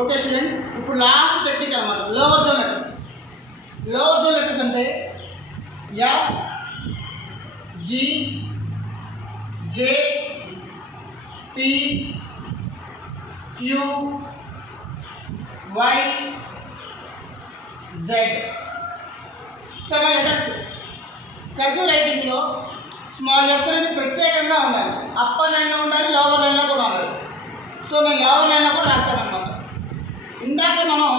Okay students, ఇప్పుడు last technique అన్నమాట lower zone letters. Lower zone letters అంటే F, G, J, P, Q, Y, Z. 7 letters. Cursive రైటింగ్లో small F అనేది ప్రత్యేకంగా ఉండాలి. అప్పర్ లైన్లో ఉండాలి, లోవర్ లైన్లో కూడా ఉండాలి. సో నేను లోవర్ లైన్లో కూడా రాస్తాను అనమాట. ఇందాక మనం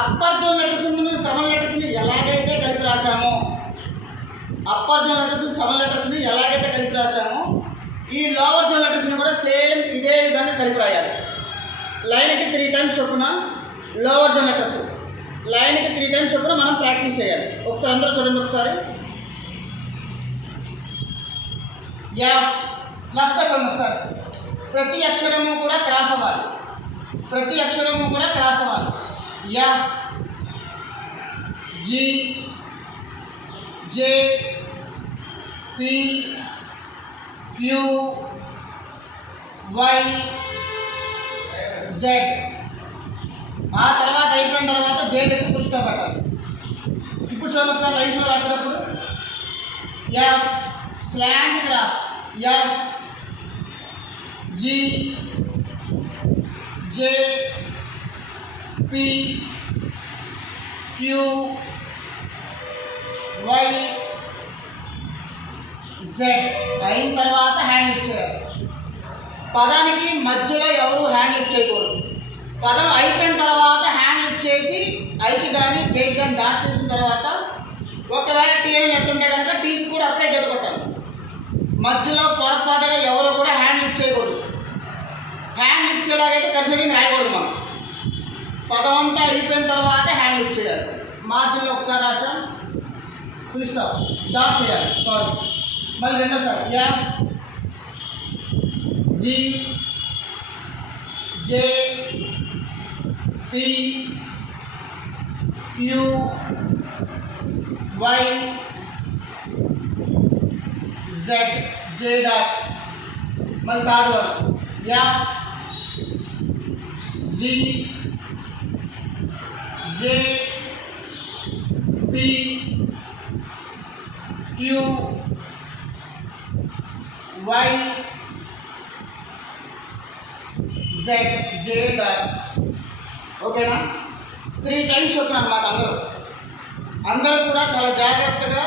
అప్పర్ జోన్ లెటర్స్ ముందు 7 లెటర్స్ని ఎలాగైతే కలిపి రాసామో, అప్పర్ జోన్ లెటర్స్ 7 లెటర్స్ని ఎలాగైతే కలిపి రాసామో, ఈ లోవర్ జోన్ లెటర్స్ని కూడా సేమ్ ఇదే విధంగా కలిపి రాయాలి. లైన్కి 3 టైమ్స్ చొప్పున లోవర్ జోన్ లెటర్స్, లైన్కి 3 టైమ్స్ చొప్పున మనం ప్రాక్టీస్ చేయాలి. ఒకసారి అందరూ చూడండి. ఒకసారి ఎఫ్ లెఫ్ట్గా చూడండి. ఒకసారి ప్రతి అక్షరము కూడా క్రాస్ అవ్వాలి. ప్రతి అక్షరము కూడా క్రాస్ అవ్వాలి. F, G, J, P, Q, Y, Z. ఆ తర్వాత అయిపోయిన తర్వాత జే దగ్గర ఫుల్ స్టాప్ పెట్టాలి. ఇప్పుడు చూడండి ఒకసారి లైన్స్లో రాసేటప్పుడు F slant cross, F, G, J, P, Q, Y, Z. అయిన తర్వాత హ్యాండ్ లిఫ్ట్ చేయాలి. పదానికి మధ్యలో ఎవరు హ్యాండ్ లిఫ్ట్ చేయకూడదు. పదం అయిపోయిన తర్వాత హ్యాండ్ లిఫ్ట్ చేసి ఐకి కానీ జేకి కానీ డాట్ చేసిన తర్వాత ఒకవేళ టీ అని ఎట్టుంటే కనుక టీకి కూడా అప్పుడే గత కొట్టాలి. మధ్యలో పొరపాటుగా ఎవరు కూడా హ్యాండ్ లిఫ్ట్ చేయకూడదు. హ్యాండ్ లిఫ్ట్ చేయలాగైతే కన్సిడరింగ్ రాయకూడదు. మనం పదం అంతా అయిపోయిన తర్వాత హ్యాండ్ లిఫ్ట్ చేయాలి. మార్జిన్లో ఒకసారి రాసాం, ఫుల్ స్టాప్, డాట్ చేయాలి. సారీ, మళ్ళీ రెండోసారి F, G, J, P, Q, Y, Z, J dot. మళ్ళీ third one F, G, J, P, Q, Y, Z, J dot. ఓకేనా? 3 టైమ్స్ చెప్పిన అనమాట. అందరూ కూడా చాలా జాగ్రత్తగా